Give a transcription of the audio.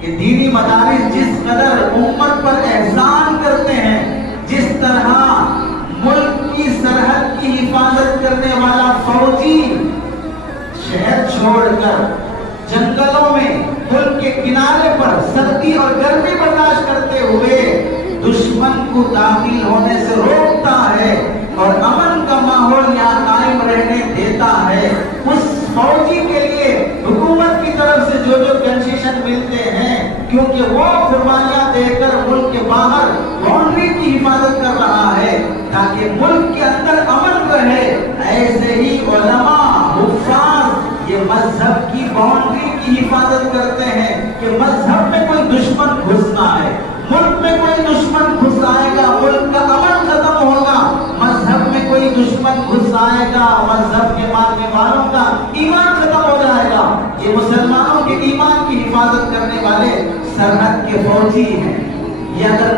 کہ دینی مدارس جس قدر امت پر احسان کرتے ہیں، جس طرح ملک کی سرحد کی حفاظت کرنے والا فوجی شہر چھوڑ کر جنگلوں میں ملک کے کنارے پر سردی اور گرمی برداشت کرتے ہوئے دشمن کو داخل ہونے سے روکتا ہے اور امن کا ماحول یہاں قائم رہنے دیتا ہے، اس فوجی کے لیے حکومت کی طرف سے جو کنسیشن ملتے ہیں، کیونکہ وہ قربانیاں دے کر ملک کے باہر باؤنڈری کی حفاظت کر رہا ہے تاکہ ملک کے اندر امن رہے، ایسے ہی علماء حفاظ یہ مذہب کی باؤنڈری کی حفاظت کرتے ہیں کہ مذہب میں کوئی دشمن گھس نہ آئے، ملک میں کوئی دشمن گھس آئے گا ملک کا امن ختم ہوگا، مذہب میں کوئی دشمن گھس آئے گا مذہب کے ماننے والوں کا ایمان ختم ہو جائے گا۔ یہ مسلمانوں کے ایمان کی حفاظت کرنے والے سرحد کے فوجی ہیں، یہ اگر